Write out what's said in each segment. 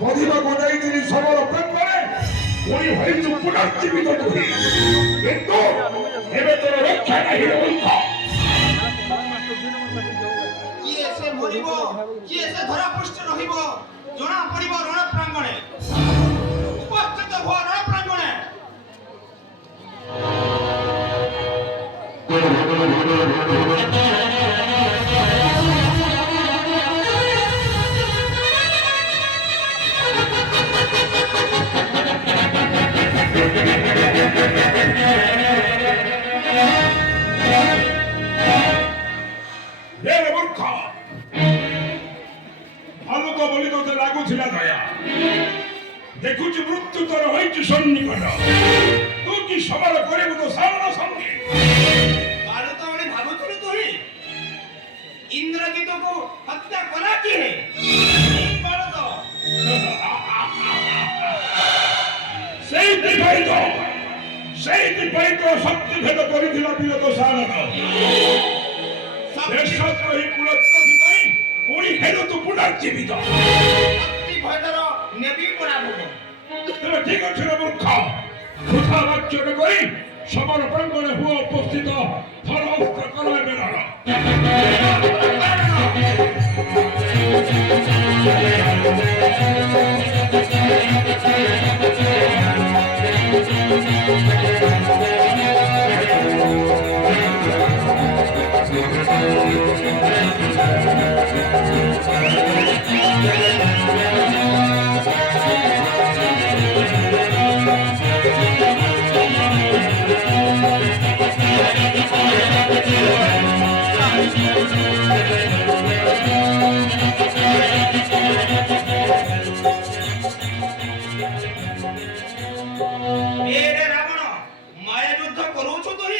প্রতিভা গোটাই তিনি সবল প্রাঙ্গণে ওই হয়তো পুনর্জীবিত করি কিন্তু এবে তোর রক্ষা নাই রক্ষা কি এসে মরিব কি এসে ধরা পুষ্ট রহিব জনা পড়িব রণ প্রাঙ্গণে উপস্থিত হওয়া রণ প্রাঙ্গণে ভালো তো বলি তোতে লাগুছিল দয়া দেখুছি মৃত্যু তোর হয়েছে সন্নিকট তু কি সবার করিব তো সামনা সঙ্গে ভালো তো আমি ভাবুছিল তুই ইন্দ্রজিতକୁ হত্যা করা কি হে ভালো তো সেইଥିପାଇଁ ତ ଶକ୍ତି ଭେଦ କରିଥିଲା ବିରତ ସାରନ ଦେଶଦ୍ରୋହୀ କୁଳଦ୍ରୋହୀ ପାଇଁ ପୁଣି ହେଲୁ ତୁ ପୁନର୍ଜୀବିତ শক্তি ভয়দর নেবি পড়াবো ତେବେ ଠିକ ଅଛି ରେ ମୂର୍ଖ ବୃଥା ବାକ୍ୟ କରି ସମର ପ୍ରାଙ୍ଗଣେ ହୁଅ ଉପସ୍ଥିତ ଧର ଅସ୍ତ୍ର କର ଏବେ ରଣ এরে রাবণ মায়া যুদ্ধ করুছ তুই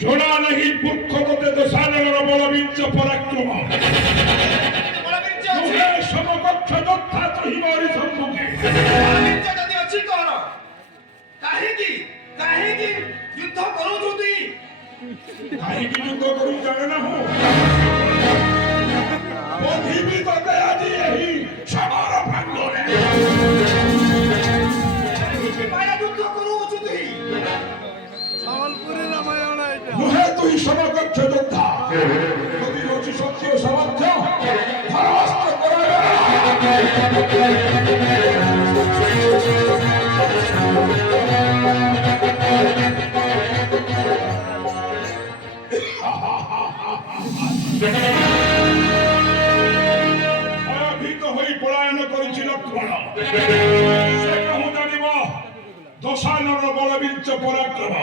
ଜଣା ନାହିଁ ମୂର୍ଖ ତତେ ଦଶାନନର ବଳବୀର୍ଯ୍ୟ ପରାକ୍ରମ বলবিজ্জ আছে ତୁମେ ସମକକ୍ଷ ଯୋଦ୍ଧା ତହି ମୋରି ସମ୍ମୁଖେ বলবিজ্জ যদি ଅଛି କର କାହିଁକି କାହିଁକି ଯୁଦ୍ଧ କରୁଛୁ ତୁଇ କାହିଁକି ଯୁଦ୍ଧ କରୁ ଜାଣେ ନାହୁଁ ବଧିବି ତତେ ଆଜି ଏହି ସମର ପ୍ରାଙ୍ଗଣେ କାହିଁକି ମାୟା ଯୁଦ୍ଧ କରୁଛୁ ତୁଇ ନୁହେଁ ତୁଇ ସମକକ୍ଷ ଯୋଦ୍ଧା ଯଦି ଅଛି ସତ୍ୟ ସାମର୍ଥ୍ୟ ଧର ଅସ୍ତ୍ର ভয়ভীত হয়ে পলায়ন করেছি লক্ষ্মণ সে কাহু জানিব দশানর বলবীর্য পরাক্রম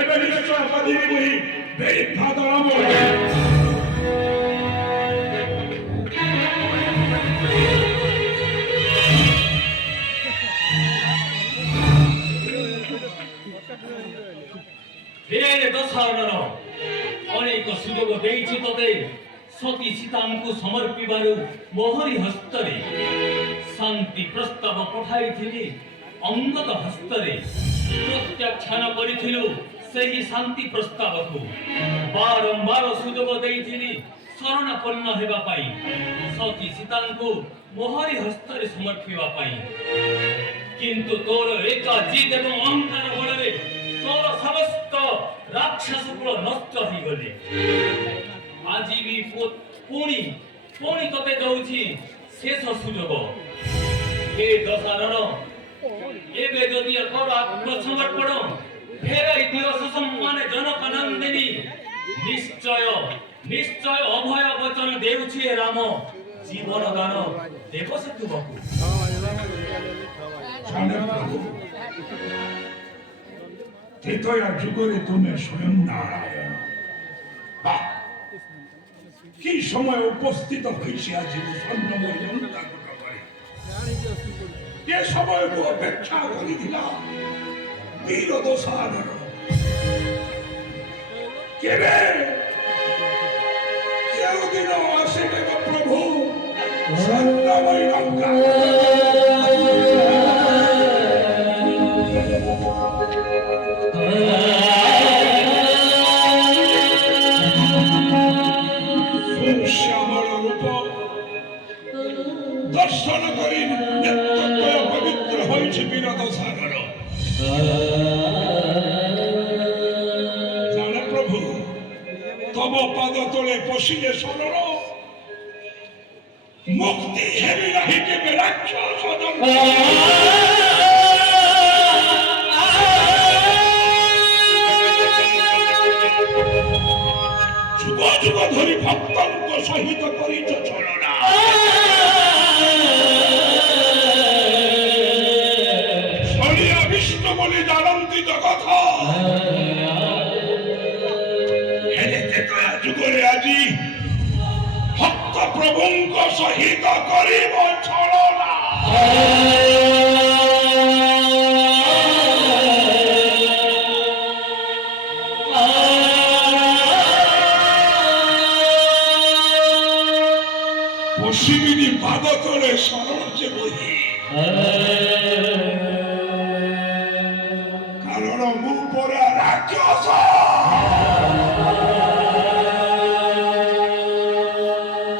ଏବେ ନିଶ୍ଚୟ ବଧିବି ମୁହିଁ ବେରିଘାତ ରାମ ହେ ଦଶାନନ ଅନେକ ସୁଯୋଗ ଦେଇଛି ତତେ ସତୀ ସୀତାଙ୍କୁ ସମର୍ପିବାରୁ ମୋହରି ହସ୍ତରେ ଶାନ୍ତି ପ୍ରସ୍ତାବ ପଠାଇଥିଲି ଅଙ୍ଗଦ ହସ୍ତରେ ପ୍ରତ୍ୟାଖ୍ୟାନ କରିଥିଲୁ ସେହି ଶାନ୍ତି ପ୍ରସ୍ତାବକୁ ବାରମ୍ବାର ସୁଯୋଗ ଦେଇଥିଲି ଶରଣାପନ୍ନ ହେବା ପାଇଁ ସତୀ ସୀତାଙ୍କୁ ମୋହରି ହସ୍ତରେ ସମର୍ପିବା ପାଇଁ କିନ୍ତୁ ତୋର ଏକା ଜିଦ୍ ଏବଂ ଅହଙ୍କାର ବଳରେ ତୋର ସମସ୍ତ ରାକ୍ଷସ କୁଳ ନଷ୍ଟ ହେଇଗଲେ ଆଜି ବି ପୁଣି ତତେ ଦଉଛି ଶେଷ ସୁଯୋଗ ହେ ଦଶାନନ ଏବେ ଯଦି ତୋର ଆତ୍ମସମର୍ପଣ ଫେରାଇ ଦିଅ ସୁସମ୍ମାନେ ଜନକ ନନ୍ଦିନୀ ନିଶ୍ଚୟ ଅଭୟ ବଚନ ଦେଉଛି ଏ ରାମ ଜୀବନ ଦାନ ଦେବ ସେ ତୁମକୁ ত্রেতয়া যুগরে তুমি স্বয়ং নারায়ণ কি সময় উপস্থিত হয়েছে আজ স্বর্ণময় করে যে সময়କୁ অপেক্ষা କରିଥିଲା বীর দশানন কেবে কেউদিন আসিবে প্রভু স্বর্ণময় লঙ্কা তব পদ তলে পশিলে সরল মুক্তি হেবি নাহি কেবে রাক্ষস জন্ম। যুগ যুগ ধরি ভক্তঙ্ক সহিত করিছ ছলনা শরীর বিষ্ণু বলে জানন্তি জগৎ হেলেতে দয়া যুগরে আজি ভক্ত প্রভুঙ্ক সহিত করিব ছলনা। পশ্চিমিনী পাদ তোলে সরল যে বহি কারণ মু পরা রাক্ষস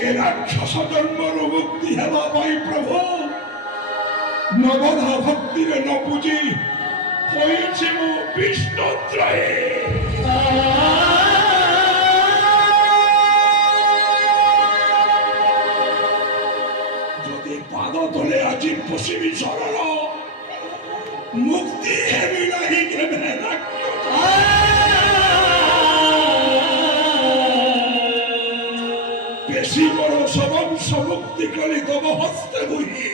এ রাক্ষস জন্মর মুক্তি হেবা পাই প্রভু নবধা ভক্তিরে ন পুজি হয়েছে মু বিষ্ণুত্রয়ে। যদি পাদ তোলে আজি পশ্চিমী সরল মুক্তি হেবি নাহি কেবে রাক্ষস। বেশি বড় সমংশ মুক্তি করি তব হস্তে বহি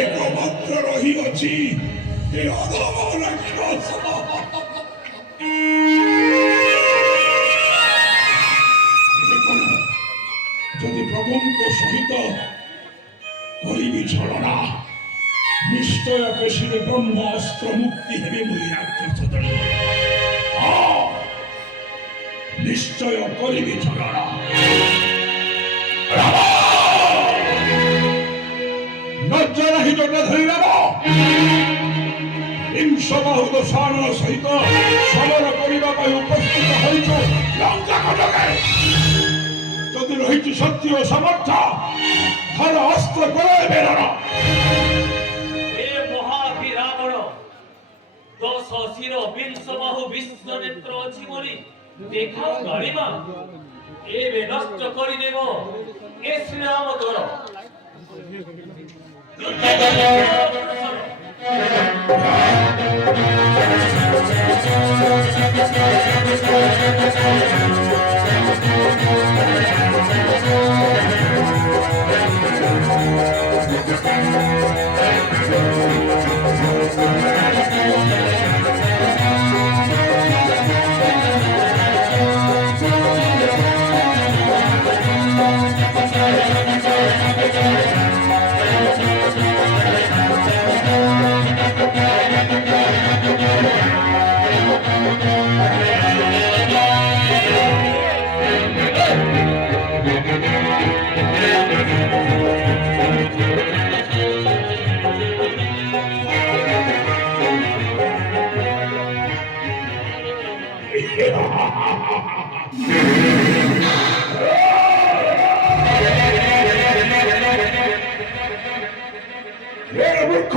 একমাত্র রহিଅছি এ অধম রাক্ষস। যদি প্রবন্ধ সহিত করিবি ছলনা নিশ্চয় পেশিরে ব্রহ্ম অস্ত্র মুক্তি হেবে বলি রাক্ষস জন্ম। নিশ্চয় করিবি ছলনা। লজ্জা নাহি জন্মে ধরি নেব হিংস বাহুদ সারণ সহিত সমর করিবা পাই উপস্থিত হইছ লঙ্কা কটকে। যদি রহিছি শক্তি ও সামর্থ্য ধর অস্ত্র করে বেরোনো। হে মহাবীর রাবণ দশ শির বিংশ বাহু বিশ্ব নেত্র ଅଛି ବୋଲି দেখাও গাড়িমা এবে নষ্ট করে দেব এ শ্রীরাম দোর। মূর্খ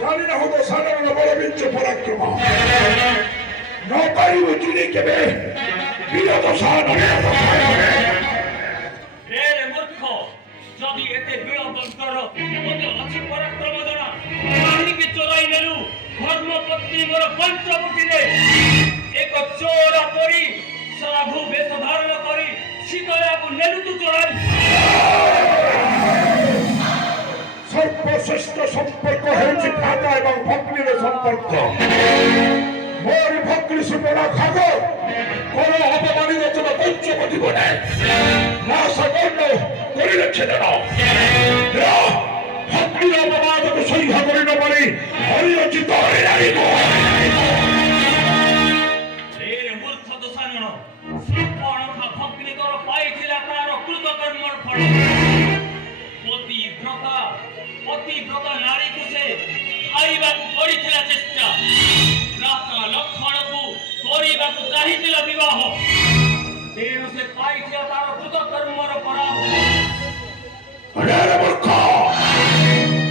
জানি না হতো সাধারণ বলবিঞ্চ পরাক্রম ন পারিব চিনি কেবে বিরত সাধনে হে মূর্খ যদি এতে বিড়ম্বর মতে ଅଛି পরাক্রম জনা কাহিকে চোরাই নেলু ধর্মপত্নী মোর পঞ্চবটিরে এক চোর পরি সাধু বেশ ধারণ করি শীতলাକୁ নেলু তু চোরাই। সর্বশ্রেষ্ঠ সম্পর্ক হচ্ছে ভ্রাতা এবং ভগ্নীর সম্পর্ক। মোর ভগ্নী সুপরা খাগ কোন অপমানিত তোর পঞ্চবটি বনে না সগর্ণ করিলে ছেড়ে দাও। ভগ্নীর অপমানকে সহ্য করি ন পারি হরিয়ছি তরে রাখিব। হে মূর্খ দোষানন সর্বণখা ভগ্নী তোর পাইছিলা তার কৃতকর্মর ফল। পতিব্রতা নারীକୁ ସେ ଖାଇବାକୁ କରିଥିଲା ଚେଷ୍ଟା ରାତା ଲକ୍ଷ୍ମଣକୁ କରିବାକୁ ଚାହିଁଥିଲା ବିବାହ ତେଣୁ ସେ ପାଇଥିଲା ତାର କୃତକର୍ମର ପରାଭବ। ମୂର୍ଖ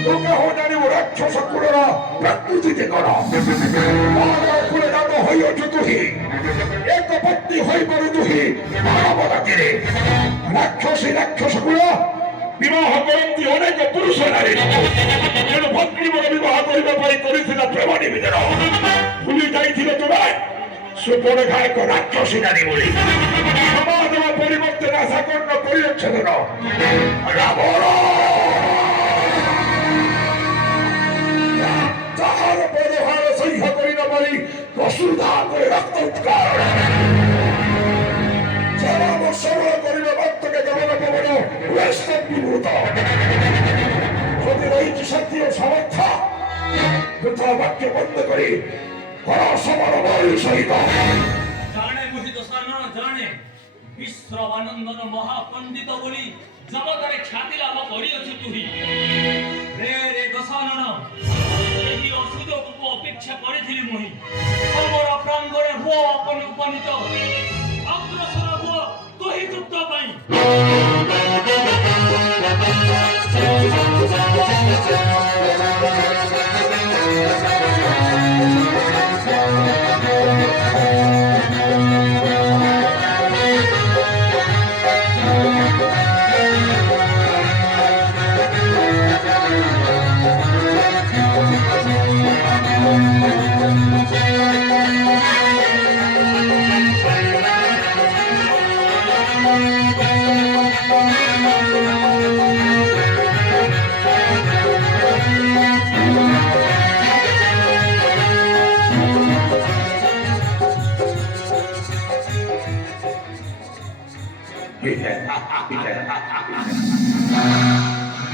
তোকে হো জানিব রাক্ষস কুলরা প্রকৃতিতে কর কুলে জাত হইয়াছ তুহি এক পত্নী হইপারু তুহি মানব জাতিরে রাক্ষসী রাক্ষসগুলো বিবাহ করନ୍ତି অনেক পুরুষ নারী ତେଣୁ ଭକ୍ତିମର ବିବାହ କରିବା ପାଇଁ କରିଥିଲା ପ୍ରେମ ନିବେଦନ ଭୁଲି ଯାଇଥିଲେ ତୁମେ ସୁପର୍ଣ୍ଣଖା ଏକ ରାକ୍ଷସୀ ନାରୀ ବୋଲି ସମାଜର ପରିବର୍ତ୍ତେ ନାଶାକର୍ଣ୍ଣ କରିଅଚ୍ଛେଦନ ରାବଣ ତାହାର ବ୍ୟବହାର ସହ୍ୟ କରି ନ ପାରି ପ୍ରସୁଧା করে রক্ত উৎকার চরম সরল করিবে ভক্তকে গমন পবন ব্যস্ত বিভূত যদি রয়েছে শক্তি ও সামর্থ্য বৃথা বাক্য বন্ধ করে পরস্পর বল সহিত জানে মোহিত সানন জানে বিশ্ববানন্দন মহাপণ্ডিত বলি জগତରେ খ্যাতি লাভ করিଅଛୁ তুহি রে দশানন ଏହି ଅସୁଯୋଗକୁ ଅପେକ୍ଷା କରିଥିଲି ମୁହିଁ ସମର ପ୍ରାଙ୍ଗରେ ହୁଅ ଉପନୀତ ଅଗ୍ରସର ହୁଅ ତୁହି ଯୁଦ୍ଧ ପାଇଁ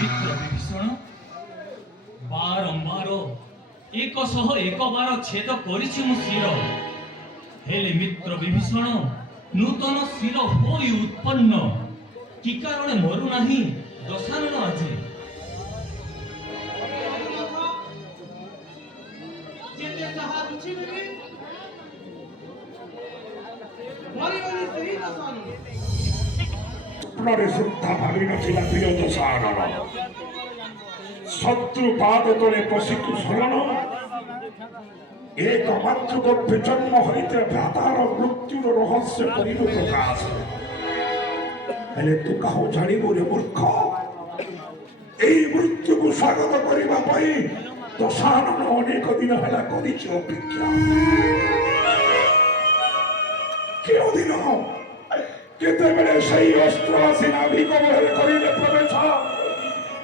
ମିତ୍ର ବିଭୀଷଣ ବାରମ୍ବାର 101 ବାର ଛେଦ କରିଛି ମୁଁ ଶିର ହେଲେ ମିତ୍ର ବିଭୀଷଣ ନୂତନ ଶିର ହୋଇ ଉତ୍ପନ୍ନ କି କାରଣେ ମରୁନାହିଁ ଦଶାନନ ଆଜି ଯେତେ ତାହା ବୁଝିବେ ମରିଗଲି ସେହି ଦଶାନନ ସ୍ୱପ୍ନରେ ସୁଦ୍ଧା ଭାବିନଥିଲା ପ୍ରିୟ ଦଶାନନ ଶତ୍ରୁ ପାଦ ତଳେ ପଶିକୁ ଶରଣ ଏକ ମାତୃଗର୍ଭେ ଜନ୍ମ ହୋଇଥିବା ଭ୍ରାତାର ମୃତ୍ୟୁର ରହସ୍ୟ କରିବ ପ୍ରକାଶ ହେଲେ ତୁ କାହୁ ଜାଣିବୁ ରେ ମୂର୍ଖ ଏହି ମୃତ୍ୟୁକୁ ସ୍ୱାଗତ କରିବା ପାଇଁ ଦଶାନନ ଅନେକ ଦିନ ହେଲା କରିଛି ଅପେକ୍ଷା କେଉଁ ଦିନ କେତେବେଳେ ସେହି ଅସ୍ତ୍ର ଆସି ନାଭି କବଳରେ କରିଲେ ପ୍ରବେଶ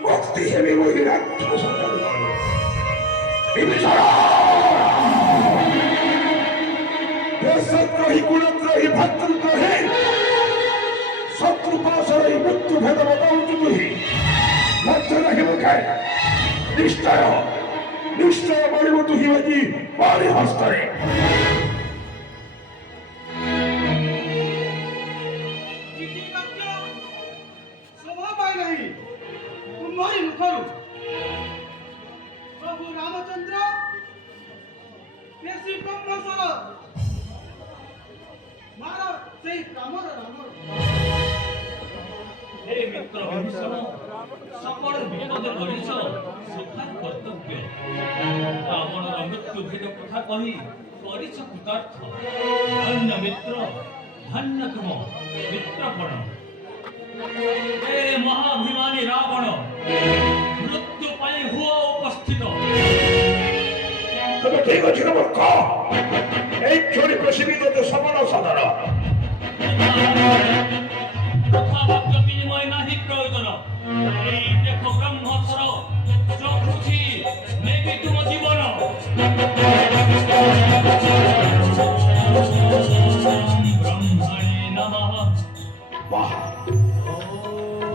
ମୁକ୍ତି ହେବେ ବୋଲି ରାକ୍ଷସ ବିଭୀଷଣ ଦେଶଦ୍ରୋହୀ ଗୁଣଦ୍ରୋହୀ ଭାତୃଦ୍ରୋହୀ ଶତ୍ରୁ ପାଶର ଏହି ମୃତ୍ୟୁ ଭେଦ ବତାଉଛୁ ତୁହି ଲଜ୍ଜ ନାହିଁ ମୁଖେ ନିଶ୍ଚୟ ମରିବୁ ତୁହି ଆଜି ମାରି ହସ୍ତରେ तुम्हारी मुखरु प्रभु रामचंद्र केसी ब्रह्मस्वर मारा सेई रामर हे मित्र विभीषण সকল বিপদ করিছ সেখান কর্তব্য রাবণর মৃত্যু ভেদ কথা কহি করিছ কৃতার্থ ধন্য মিত্র ধন্য তুম মিত্রপণ हे महाभिमानी रावण मृत्यु पाई हुआ उपस्थित तब ठीक अछि न मूर्ख এই ছোড়ি প্রসীমিত সমান সাধার কথা বাক্য বিনিময় নাহি প্রয়োজন এই দেখো ব্রহ্মস্বর চক্ষুছি নেবি তুম জীবন ব্রহ্মণে নমঃ বাহ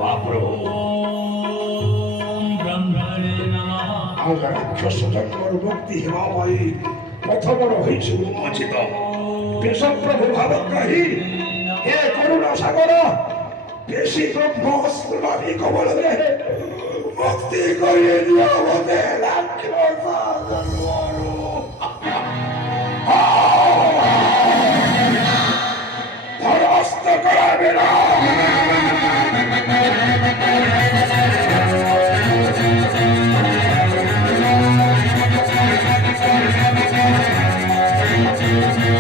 বাপ্রভু ব্রহ্মণে নমঃ আমরা রাক্ষস জন্মর মুক্তি হেবা পাই প্রথমর হইছু উন্মোচিত বিশ্বপ্রভু ভাবগ্রাহী হে করুণা সাগর বেশি ব্রহ্ম অস্ত্র নাভি কবলে মুক্তি করিয়ে দিও মতে রাক্ষস জন্মরু ধরস্ত করাবে না Thank you.